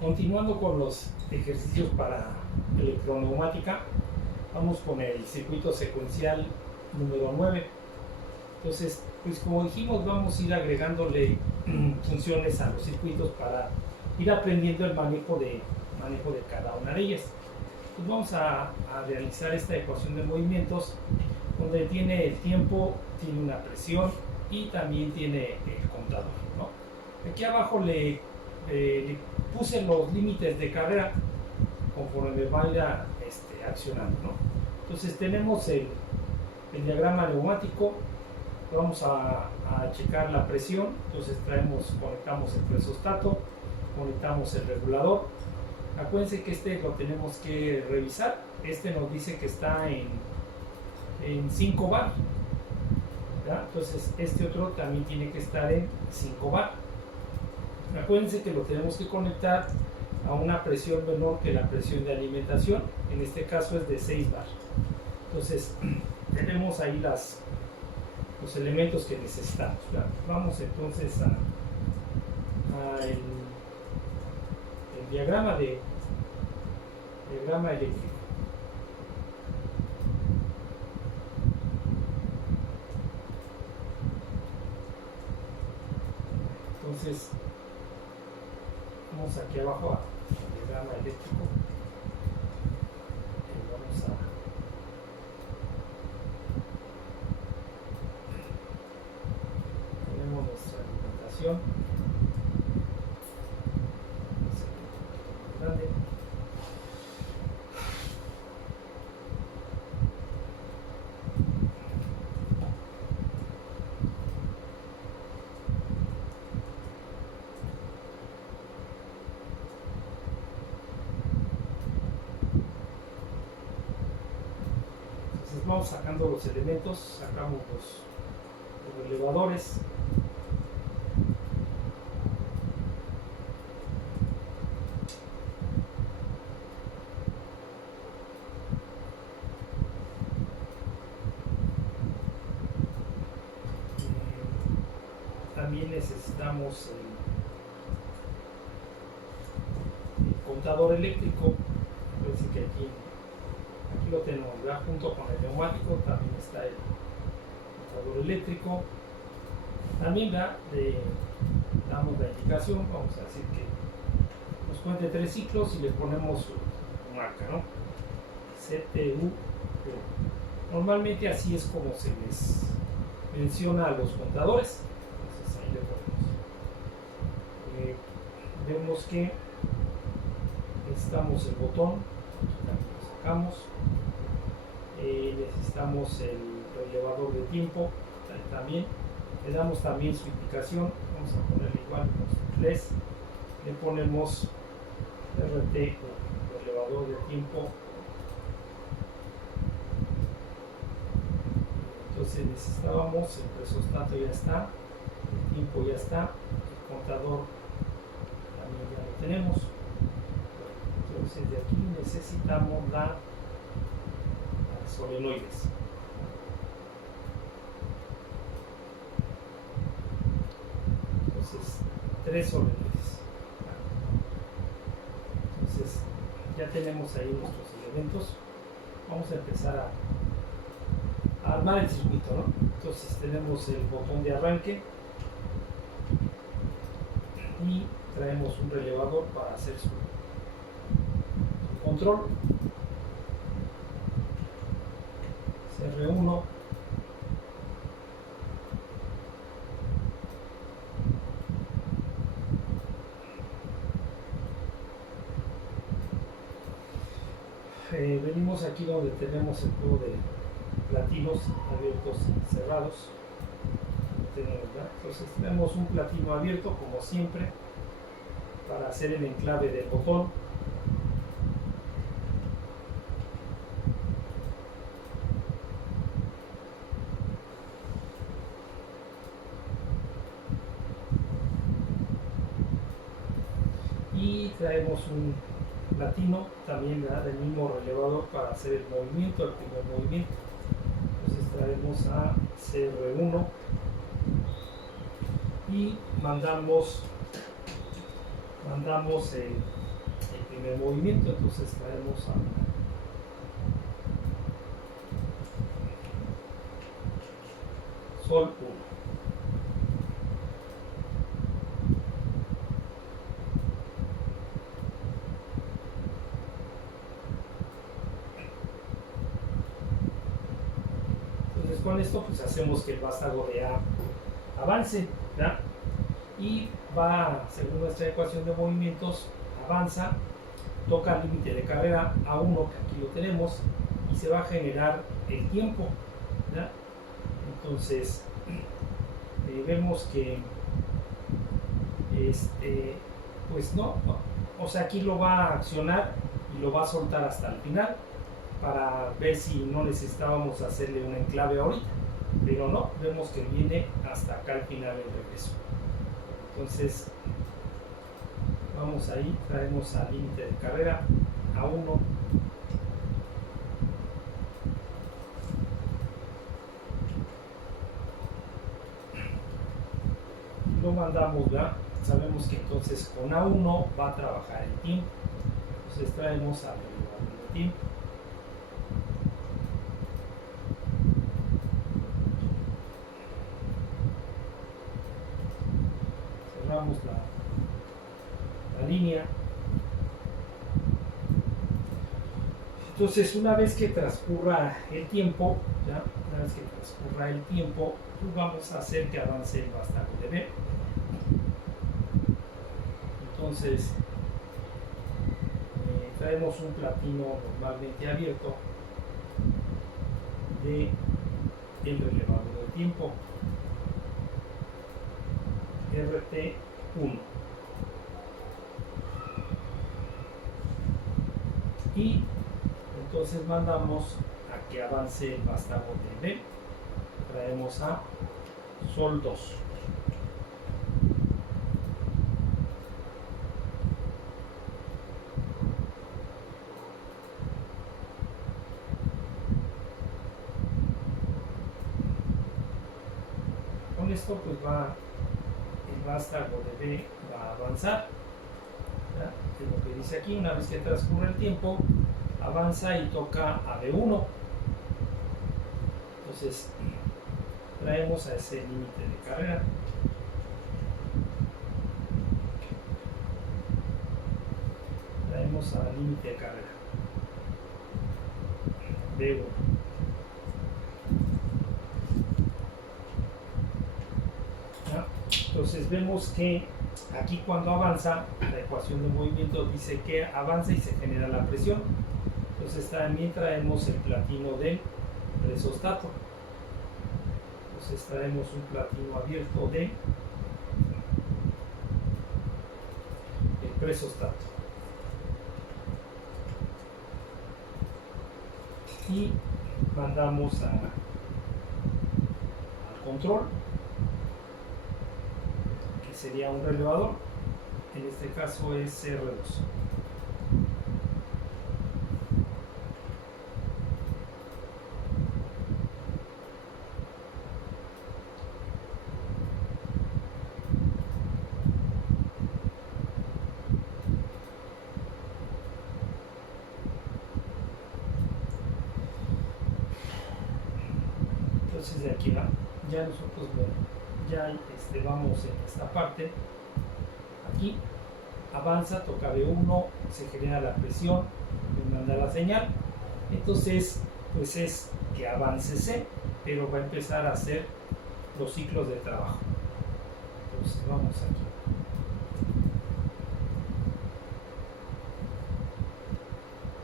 Continuando con los ejercicios para electroneumática, vamos con el circuito secuencial número 9. Entonces, pues como dijimos, vamos a ir agregándole funciones a los circuitos para ir aprendiendo el manejo de cada una de ellas. Pues vamos a realizar esta ecuación de movimientos, donde tiene el tiempo, tiene una presión y también tiene el contador, ¿no? Aquí abajo le puse los límites de carrera conforme me vaya accionando, ¿no? Entonces tenemos el diagrama neumático. Vamos a checar la presión. Entonces conectamos el presostato, conectamos el regulador. Acuérdense que lo tenemos que revisar. Nos dice que está en 5 bar, ¿verdad? Entonces otro también tiene que estar en 5 bar. Acuérdense que lo tenemos que conectar a una presión menor que la presión de alimentación. En este caso es de 6 bar. Entonces tenemos ahí los elementos que necesitamos, ¿verdad? Vamos entonces a el diagrama eléctrico. Entonces vamos aquí abajo al diagrama eléctrico. Tenemos nuestra alimentación grande. Vamos sacando los elementos, sacamos los relevadores. También necesitamos el contador eléctrico. Parece que aquí lo tenemos, ¿verdad? Junto con el neumático también está el contador eléctrico. También damos la indicación, vamos a decir que nos cuente 3 ciclos y le ponemos su marca, ¿no? CTU. Normalmente así es como se les menciona a los contadores. Entonces ahí le ponemos. Vemos que necesitamos el botón, también lo sacamos. Necesitamos el relevador de tiempo también. Le damos también su indicación. Vamos a ponerle igual los 3. Le ponemos RT, relevador de tiempo. Entonces necesitábamos el presostato, ya está, el tiempo ya está, el contador también ya lo tenemos. Entonces de aquí necesitamos las solenoides. Entonces 3 solenoides. Entonces ya tenemos ahí nuestros elementos. Vamos a empezar a armar el circuito, ¿no? Entonces tenemos el botón de arranque y traemos un relevador para hacer su control. CR1, venimos aquí donde tenemos el juego de platinos abiertos y cerrados. Entonces tenemos un platino abierto como siempre para hacer el enclave del botón. Y traemos un platino también del mismo relevador para hacer el movimiento, el primer movimiento. Entonces traemos a CR1 y mandamos primer movimiento. Entonces traemos a Sol 1. Entonces con esto pues hacemos que el vástago de A avance, ¿verdad? Y va, según nuestra ecuación de movimientos, avanza, toca el límite de carrera A1, que aquí lo tenemos, y se va a generar el tiempo, ¿verdad? Entonces vemos que pues no, o sea, aquí lo va a accionar y lo va a soltar hasta el final para ver si no necesitábamos hacerle un enclave ahorita, pero no, vemos que viene hasta acá al final el regreso. Entonces vamos ahí, traemos al límite de carrera A1, lo mandamos, ¿verdad? Sabemos que entonces con A1 va a trabajar el tiempo, entonces traemos al relevador de tiempo. Cerramos la línea. Entonces una vez que transcurra el tiempo, ¿ya? Una vez que transcurra el tiempo, pues vamos a hacer que avance el vástago de B. Entonces traemos un platino normalmente abierto de el relevador de tiempo RT1 y entonces mandamos a que avance el vástago de B. Traemos a Sol 2. Con esto pues va el vástago de B va a avanzar, ¿verdad? Es lo que dice aquí. Una vez que transcurre el tiempo, avanza y toca a B1. Entonces traemos a ese límite de carrera. Traemos al límite de carrera B1. ¿Ya? Entonces vemos que aquí cuando avanza, la ecuación de movimiento dice que avanza y se genera la presión. Entonces también traemos el platino del presostato. Entonces traemos un platino abierto de el presostato. Y mandamos al control, que sería un relevador, en este caso es R2. Entonces de aquí ya nosotros ya vamos en esta parte. Aquí avanza, toca B1, se genera la presión, me manda la señal. Entonces pues es que avance C, pero va a empezar a hacer los ciclos de trabajo. Entonces vamos aquí.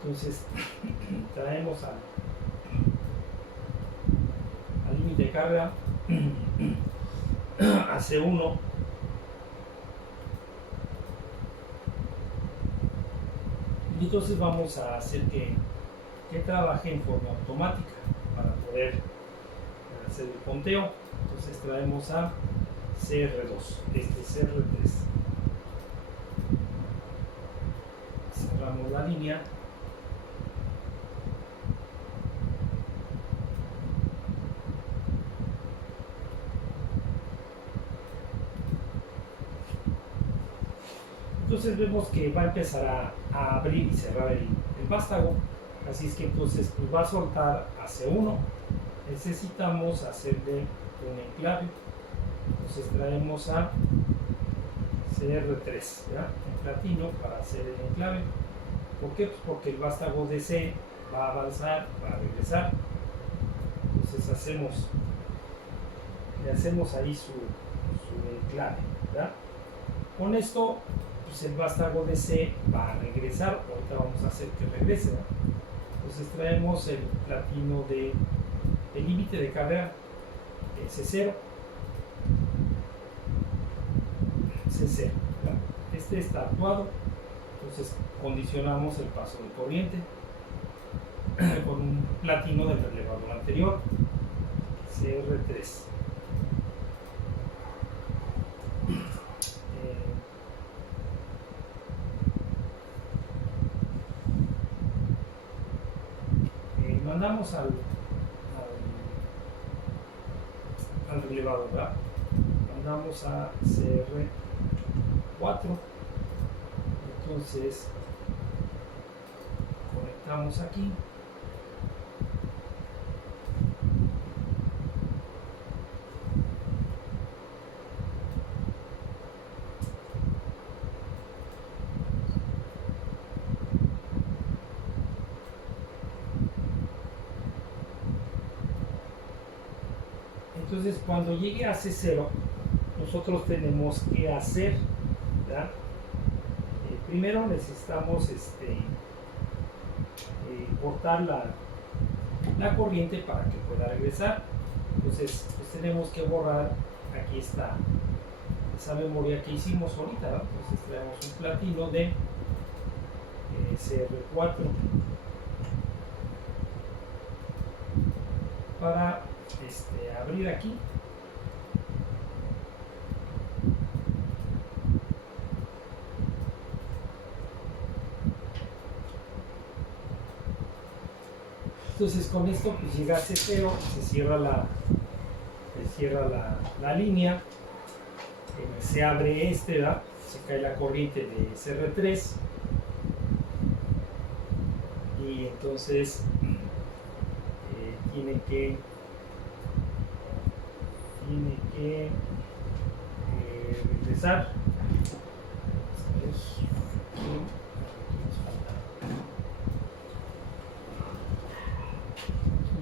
Entonces traemos al límite de carga a C1. Y entonces vamos a hacer que trabaje en forma automática para poder hacer el conteo. Entonces traemos a CR2, CR3. Cerramos la línea. entonces vemos que va a empezar a abrir y cerrar el vástago. Así es que entonces pues, va a soltar a C1. Necesitamos hacerle un enclave. Entonces traemos a CR3, ¿ya? En platino para hacer el enclave. ¿Por qué? Pues porque el vástago de C va a avanzar, va a regresar. Entonces le hacemos ahí su enclave, ¿verdad? Con esto pues el vástago de C va a regresar. Ahorita vamos a hacer que regrese, ¿verdad? Entonces traemos el platino de el límite de carga C0, ¿verdad? Este está actuado. Entonces condicionamos el paso de corriente con un platino del relevador anterior, CR3. Mandamos al relevador, ¿verdad? Mandamos a CR4. Entonces conectamos aquí. Entonces cuando llegue a C0 nosotros tenemos que hacer, ¿verdad? Primero necesitamos cortar la corriente para que pueda regresar. Entonces pues tenemos que borrar aquí esa memoria que hicimos ahorita, ¿verdad? Entonces traemos un platino de CR4 para abrir aquí. Entonces con esto pues llega a C0, se cierra la línea, se abre ¿verdad? Se cae la corriente de CR3 y entonces tiene que regresar.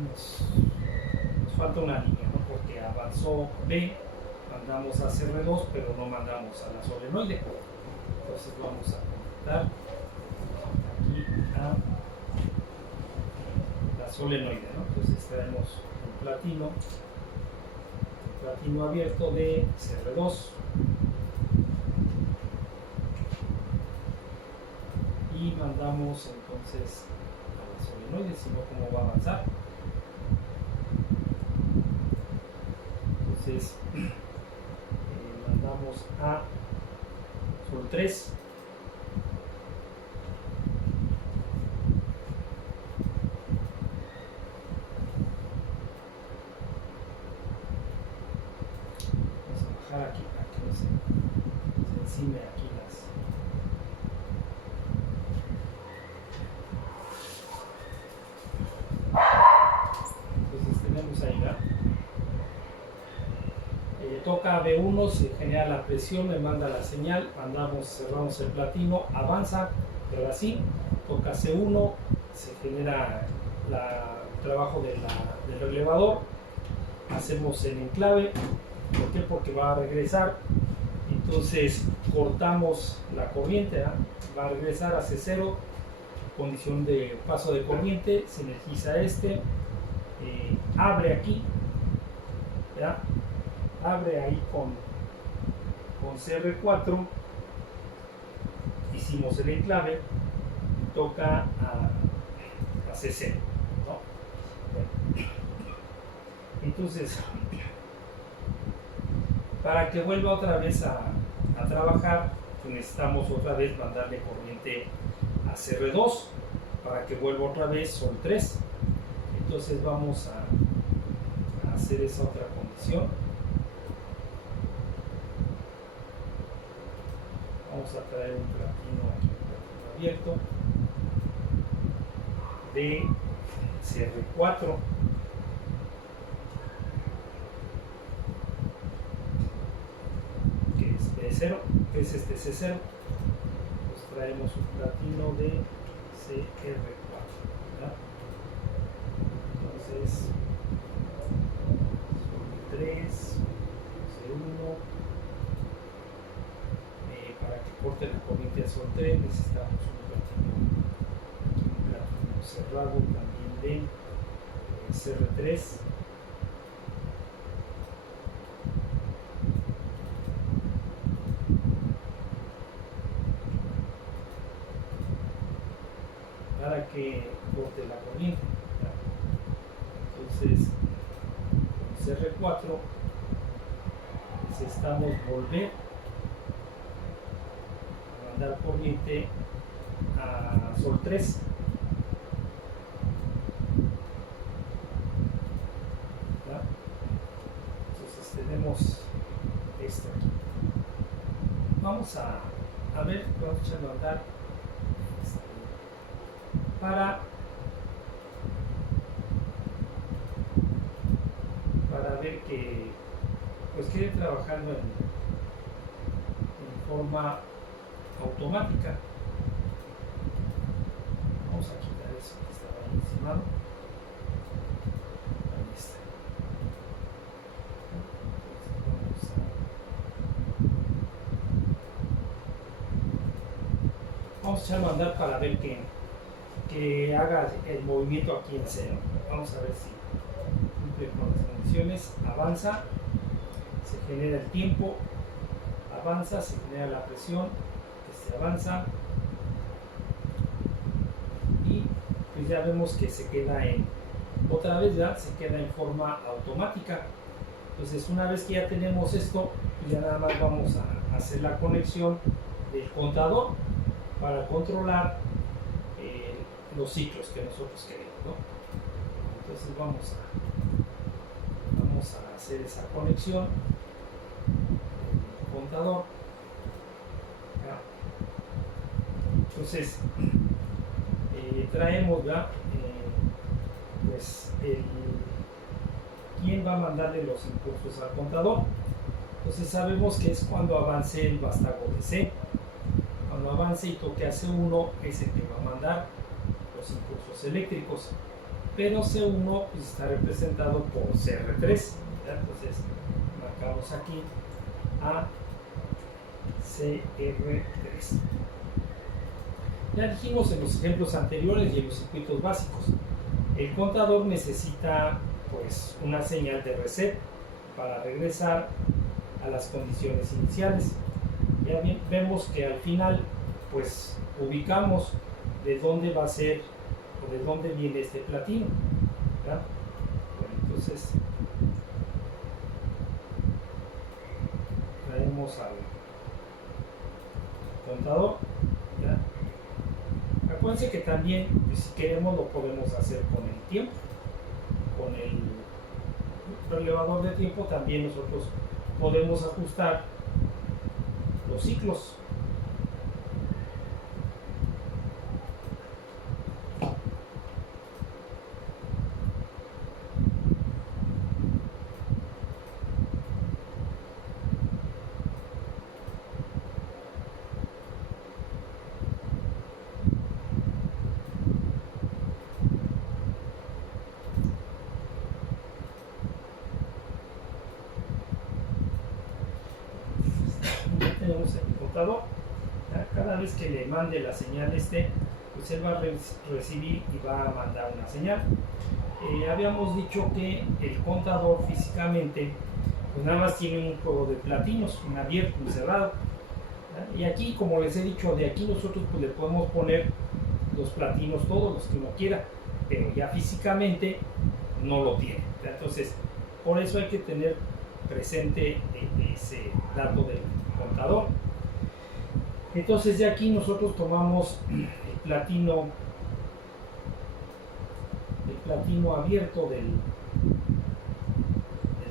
Nos falta una línea, ¿no? Porque avanzó B, mandamos a CR2 pero no mandamos a la solenoide. Entonces vamos a conectar aquí a la solenoide, ¿no? Entonces traemos un platino abierto de CR2 y mandamos entonces a la solenoide, si no cómo va a avanzar. Entonces mandamos a Sol 3 aquí para que no se encime aquí entonces tenemos ahí, ¿verdad? Toca B1, se genera la presión, me manda la señal, cerramos el platino, avanza, pero así, toca C1, se genera el trabajo del relevador, hacemos el enclave. ¿Por qué? Porque va a regresar. Entonces cortamos la corriente, ¿verdad? Va a regresar a C0, condición de paso de corriente, se energiza abre aquí, ¿verdad? Abre ahí con CR4, hicimos el enclave, toca a C0, ¿no? Entonces para que vuelva otra vez a trabajar, pues necesitamos otra vez mandarle corriente a CR2 para que vuelva otra vez Sol 3. Entonces vamos a hacer esa otra condición. vamos a traer un platino aquí, un platino abierto de CR4, que es B0, que es este C0. Pues traemos un platino de CR4, ¿verdad? Entonces 3, C1, para que corte la corriente de sol 3 necesitamos un platino cerrado también de CR3, para que corte la corriente. Entonces con CR4 necesitamos volver a mandar corriente a sol 3, ¿verdad? Entonces tenemos esto aquí. Vamos a ver, vamos a echarlo a andar para ver que pues quede trabajando en forma automática. Vamos a quitar eso que estaba ahí encima. Ahí está. Vamos a echarlo a andar para ver que haga el movimiento aquí en cero. Vamos a ver si cumple con las condiciones. Avanza, se genera el tiempo, avanza, se genera la presión, avanza, y pues ya vemos que se queda otra vez ya se queda en forma automática. Entonces una vez que ya tenemos esto, pues ya nada más vamos a hacer la conexión del contador para controlar los ciclos que nosotros queremos, ¿no? Entonces vamos a hacer esa conexión del contador. Entonces traemos ya pues quién va a mandarle los impulsos al contador. Entonces sabemos que es cuando avance el vástago de C. Cuando avance y toque a C1 es el que va a mandar los impulsos eléctricos, pero C1 pues, está representado por CR3, ¿verdad? Entonces marcamos aquí a CR3. Ya dijimos en los ejemplos anteriores y en los circuitos básicos, el contador necesita pues una señal de reset para regresar a las condiciones iniciales. Ya bien, vemos que al final pues ubicamos de dónde va a ser o de dónde viene este platino, ¿verdad? Bueno, entonces traemos al contador, ¿verdad? Acuérdense que también pues, si queremos lo podemos hacer con el tiempo, con el relevador de tiempo también nosotros podemos ajustar los ciclos. Tenemos el contador. Cada vez que le mande la señal pues él va a recibir y va a mandar una señal. Habíamos dicho que el contador físicamente pues nada más tiene un juego de platinos, un abierto, un cerrado. Y aquí, como les he dicho, de aquí nosotros pues le podemos poner los platinos todos los que uno quiera, pero ya físicamente no lo tiene. Entonces, por eso hay que tener presente ese dato del contador. Entonces de aquí nosotros tomamos el platino abierto del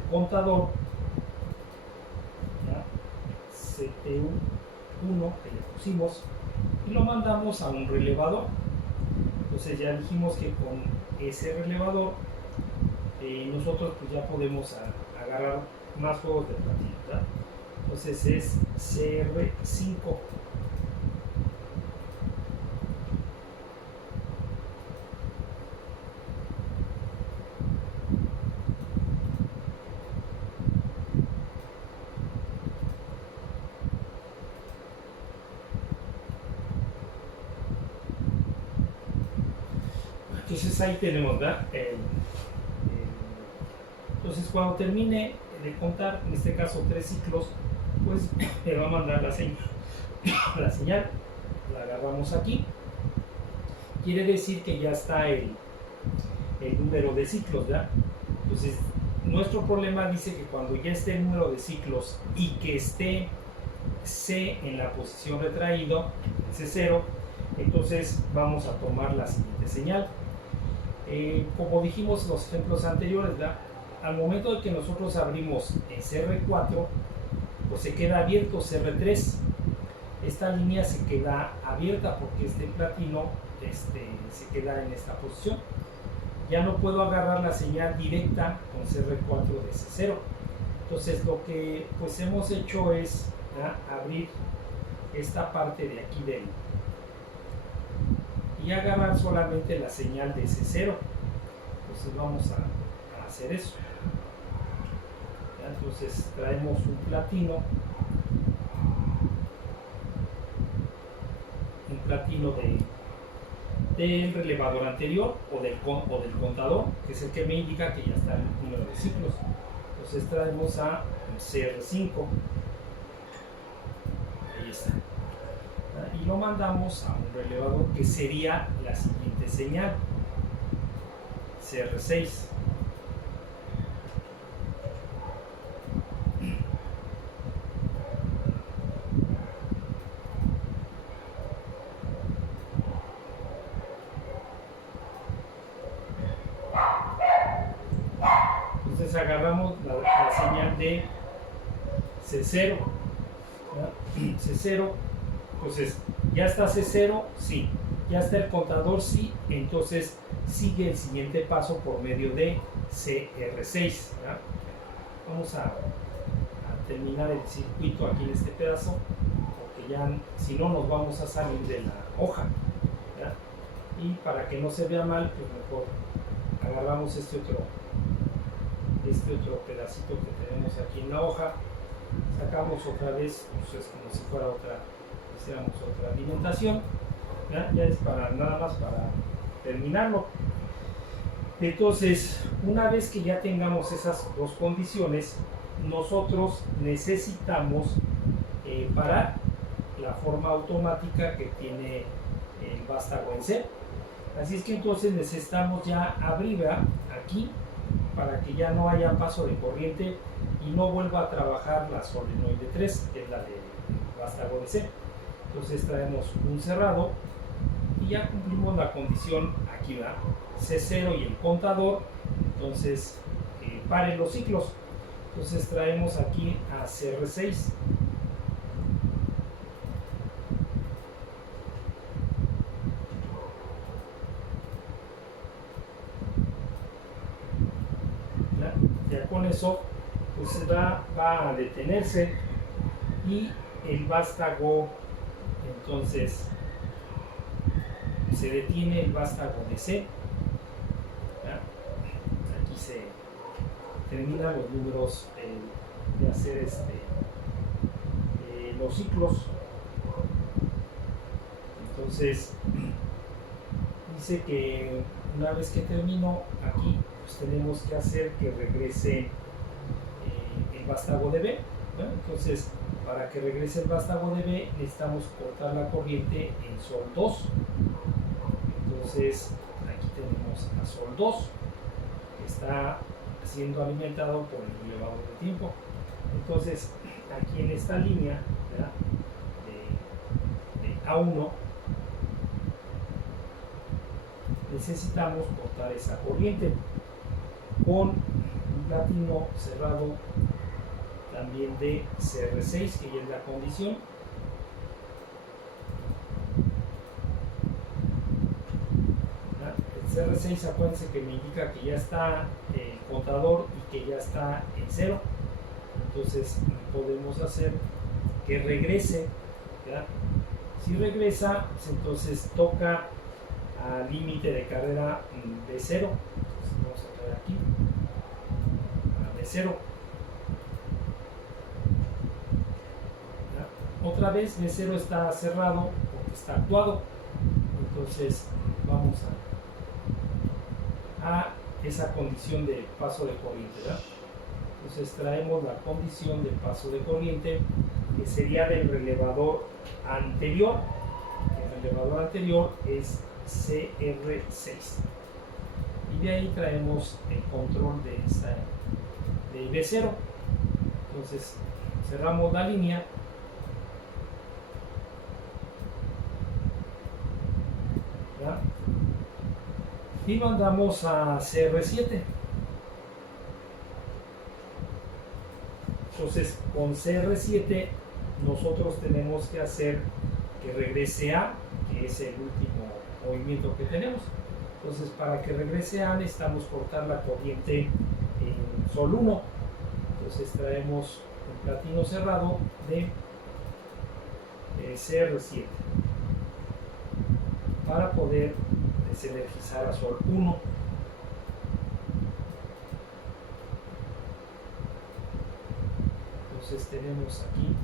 contador, ¿ya? CTU 1 que le pusimos y lo mandamos a un relevador. Entonces ya dijimos que con ese relevador nosotros pues ya podemos agarrar más juegos de platino, ¿verdad? Entonces es CR5. Entonces ahí tenemos, ¿verdad? Entonces cuando termine de contar, en este caso 3 ciclos, pues me va a mandar la señal. La señal la agarramos aquí. Quiere decir que ya está el número de ciclos, ¿verdad? Entonces nuestro problema dice que cuando ya esté el número de ciclos y que esté C en la posición retraído, C0, entonces vamos a tomar la siguiente señal. Como dijimos en los ejemplos anteriores, ¿verdad? Al momento de que nosotros abrimos en CR4, pues se queda abierto CR3. Esta línea se queda abierta porque este platino se queda en esta posición. Ya no puedo agarrar la señal directa con CR4 de C0. Entonces lo que pues hemos hecho es, ¿verdad?, abrir esta parte de aquí y agarrar solamente la señal de C0. Entonces vamos a hacer eso. ¿Ya? Entonces traemos un platino del relevador anterior o del contador, que es el que me indica que ya está el número de ciclos. Entonces traemos a CR5. Ahí está. Y lo mandamos a un relevador que sería la siguiente señal, CR6. Entonces agarramos la señal de C0, ¿verdad? C0. Entonces, ¿ya está C0? Sí. ¿Ya está el contador? Sí. Entonces, sigue el siguiente paso por medio de CR6. ¿Verdad? Vamos a terminar el circuito aquí en este pedazo, porque ya, si no, nos vamos a salir de la hoja. ¿Verdad? Y para que no se vea mal, pues mejor agarramos este otro pedacito que tenemos aquí en la hoja, sacamos otra vez, pues es como si fuera hiciéramos otra alimentación. Ya es nada más para terminarlo. Entonces, una vez que ya tengamos esas dos condiciones, nosotros necesitamos parar la forma automática que tiene el vástago en C. Así es que entonces necesitamos ya abrir aquí para que ya no haya paso de corriente y no vuelva a trabajar la solenoide 3, que es la del vástago de C. Entonces traemos un cerrado y ya cumplimos la condición aquí, ¿verdad? C0 y el contador, entonces paren los ciclos. Entonces traemos aquí a CR6. Ya con eso pues va a detenerse y el vástago, entonces se detiene el vástago de C. ¿Ya? Aquí se terminan los números de hacer los ciclos. Entonces dice que una vez que termino aquí, pues tenemos que hacer que regrese el vástago de B, ¿no? Entonces, para que regrese el vástago de B necesitamos cortar la corriente en Sol 2. Entonces aquí tenemos a Sol 2 que está siendo alimentado por el relevador de tiempo. Entonces aquí en esta línea, ¿verdad?, de A1 necesitamos cortar esa corriente con un platino cerrado también de CR6, que ya es la condición. CR6, acuérdense que me indica que ya está el contador y que ya está en 0. Entonces podemos hacer que regrese, ¿verdad? Si regresa, pues entonces toca al límite de carrera de 0. Entonces vamos a traer aquí de 0. Otra vez B0 está cerrado porque está actuado. Entonces vamos a esa condición de paso de corriente, ¿verdad? Entonces traemos la condición de paso de corriente, que sería del relevador anterior. El relevador anterior es CR6. Y de ahí traemos el control de B0. Entonces cerramos la línea. ¿Ya? Y mandamos a CR7. Entonces con CR7 nosotros tenemos que hacer que regrese A, que es el último movimiento que tenemos. Entonces para que regrese A necesitamos cortar la corriente en Sol 1. Entonces traemos un platino cerrado de CR7 para poder desenergizar a Sol 1. Entonces tenemos aquí,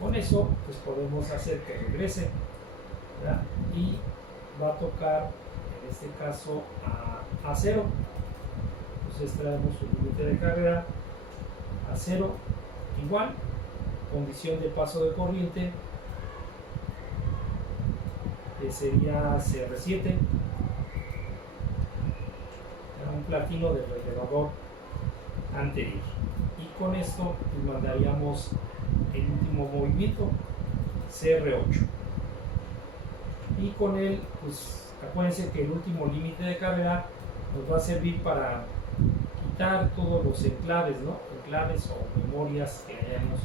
con eso pues podemos hacer que regrese, ¿verdad? Y va a tocar en este caso a 0. Entonces traemos su límite de carrera a 0, igual, condición de paso de corriente, que sería CR7, un platino del relevador anterior. Y con esto pues mandaríamos el último movimiento, CR8. Y con él, pues acuérdense que el último límite de carrera nos va a servir para quitar todos los enclaves, ¿no? Enclaves o memorias que hayamos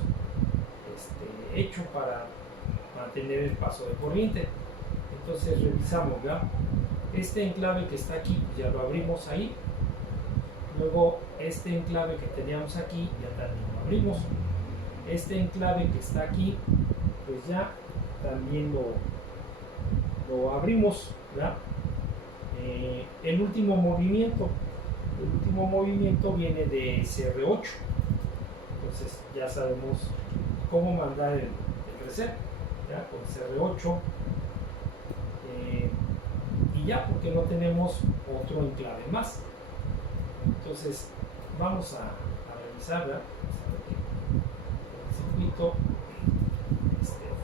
hecho para mantener el paso de corriente. Entonces revisamos, ¿verdad? Este enclave que está aquí, pues ya lo abrimos ahí. Luego este enclave que teníamos aquí, ya también lo abrimos. Este enclave que está aquí, pues ya también lo abrimos, ¿verdad? El último movimiento viene de CR8. Entonces ya sabemos cómo mandar el reset, ¿ya? Con CR8. Y ya, porque no tenemos otro enclave más. Entonces vamos a revisar, ¿verdad? Que el circuito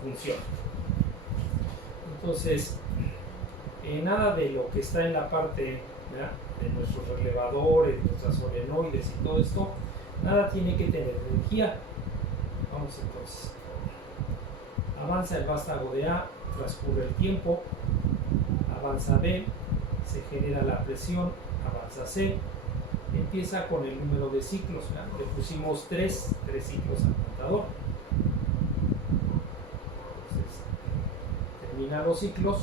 funciona. Entonces nada de lo que está en la parte, ¿verdad?, de nuestros relevadores, nuestras solenoides y todo esto, nada tiene que tener energía. Vamos entonces, avanza el vástago de A, transcurre el tiempo, avanza B, se genera la presión, avanza C, empieza con el número de ciclos, ¿verdad? Le pusimos 3 ciclos al contador. Entonces termina los ciclos,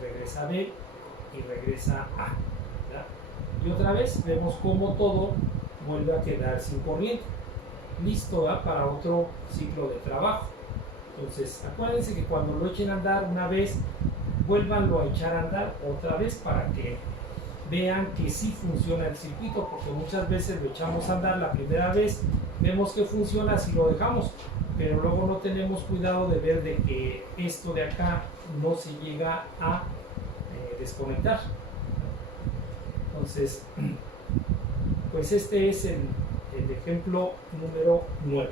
regresa B y regresa A, ¿verdad? Y otra vez vemos cómo todo vuelve a quedar sin corriente, listo, ¿verdad?, para otro ciclo de trabajo. Entonces acuérdense que cuando lo echen a andar una vez, vuélvanlo a echar a andar otra vez para que vean que sí funciona el circuito, porque muchas veces lo echamos a andar la primera vez, vemos que funciona si lo dejamos, pero luego no tenemos cuidado de ver de que esto de acá no se llega a desconectar. Entonces, pues este es el ejemplo número 9.